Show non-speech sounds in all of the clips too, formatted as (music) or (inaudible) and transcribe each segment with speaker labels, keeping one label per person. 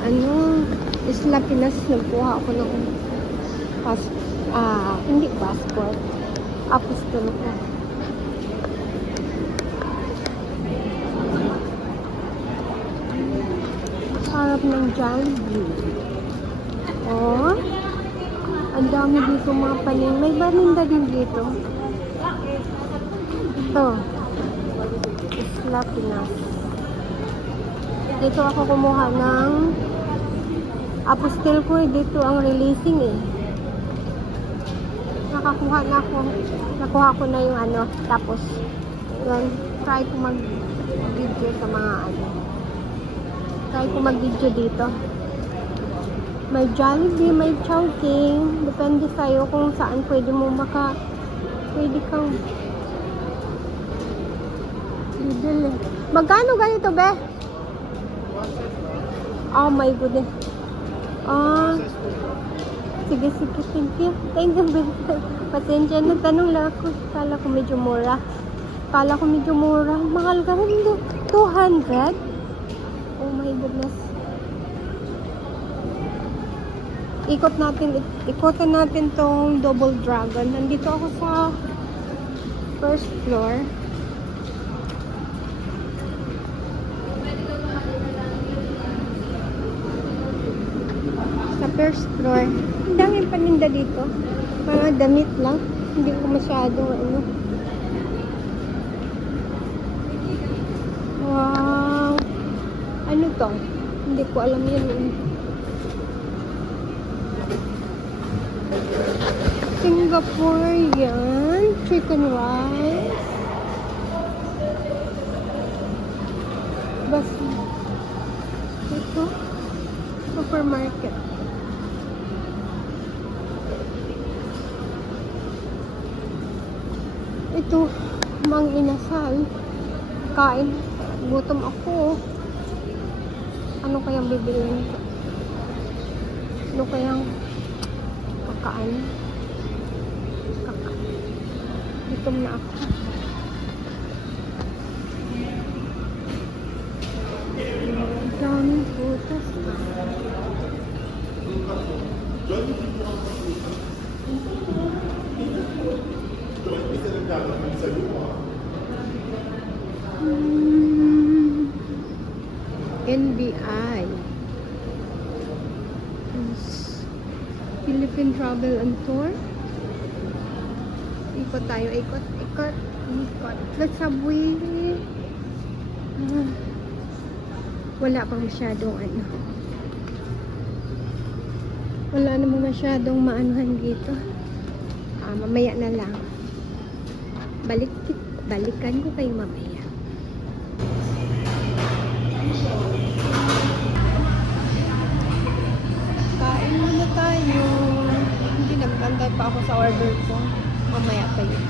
Speaker 1: ano, Isla Pinas, nagkuha ako ng pas, ah, hindi passport. Apostol ko. Sarap ng Jollibee. Oh, ang dami dito mga paning. May baninda din dito. Ito. Isla Pinas. Dito ako kumuha ng apostil ko eh. Dito ang releasing eh. Nakakuha na ako. Nakuha ko na yung ano. Tapos, yun. Try ko mag-video sa mga ano. Try ko mag-video dito. May Jollibee, may Chowking. Depende sa'yo kung saan pwede mo maka... Pwede kang... Lidl eh. Magkano ganito, be? Oh my goodness. Ah. Sige, sige. Thank you. Thank you, be. Pasensya na. Tanong lang ako. Kala ko medyo mura. Kala ko medyo mura. Mahal ka rin. 200? Oh my goodness. Ikot natin, ikotin natin tong double dragon. Nandito ako sa first floor. First floor. Ang daming paninda dito. Mga damit lang. Hindi ko masyadong ano. Wow. Ano to? Hindi ko alam yun. eh. Singaporean chicken rice. Bas ito supermarket. Ito mang inasal. Kain. Gutom ako. Ano kayang bibilin? Ano kayang kakain? Kaka. Gutom na ako. Hmm. NBI. Philippine Travel and Tour. Ikot tayo. Ikot, ikot, ikot. Let's subway. Ah. Wala pang masyadong ano. Wala namang masyadong maanuhan dito. Ah, mamaya na lang. Balik, balikan ko kayo mamaya. Kain muna tayo. Hindi nagtantay pa ako sa order ko. Mamaya pa yun.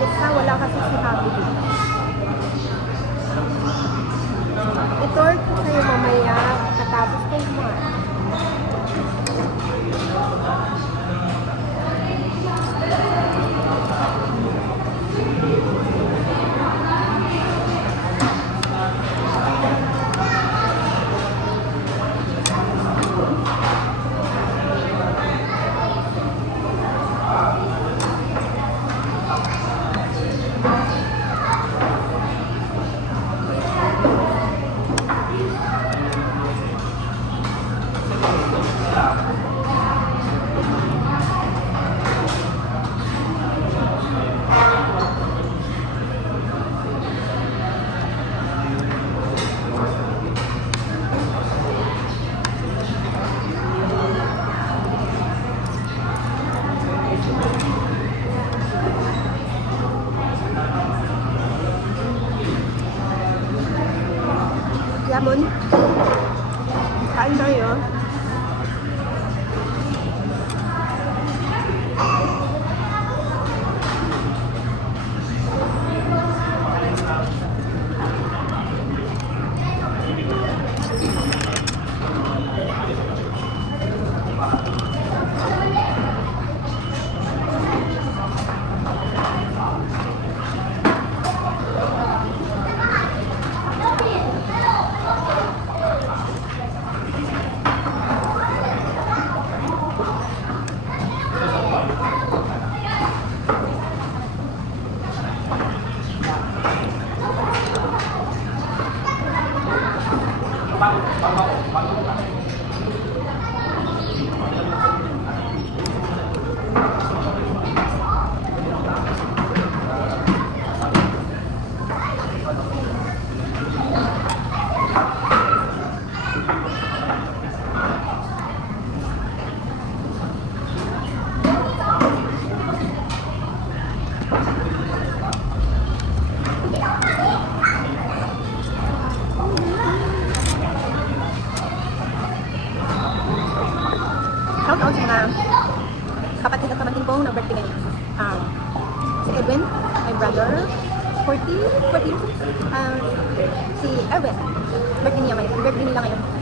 Speaker 1: Mag-isa, wala kasi si Happy dito.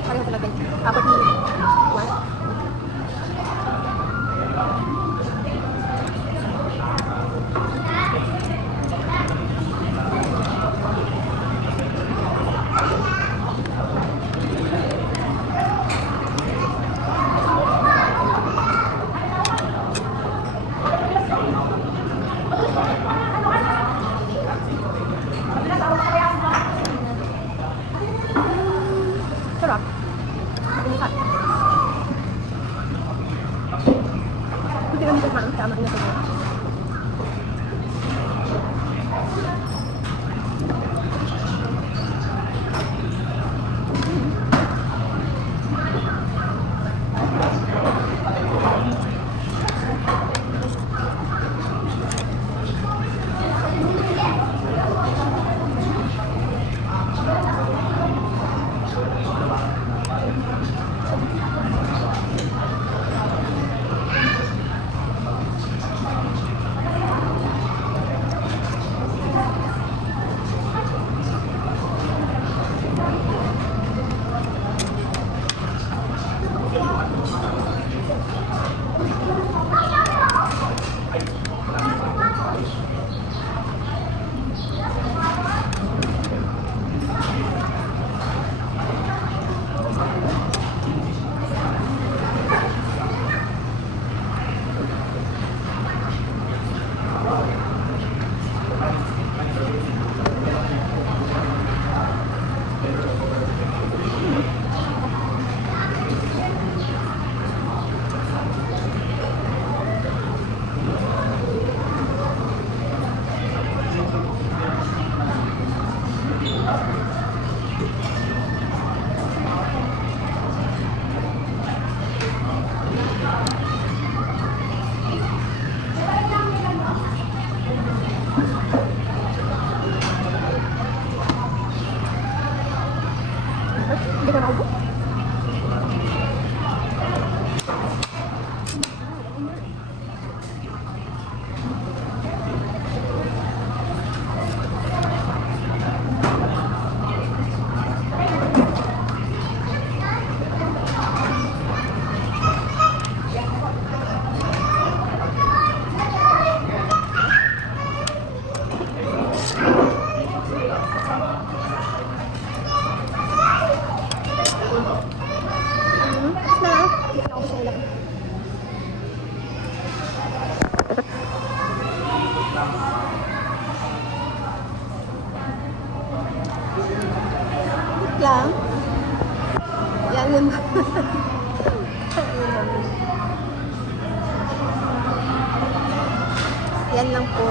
Speaker 1: Ayaw talaga. Apat na (laughs) Yan lang po.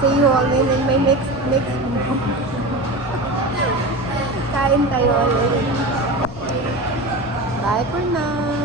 Speaker 1: See you again in my next next vlog. (laughs) Kain tayo ulit. Bye for now.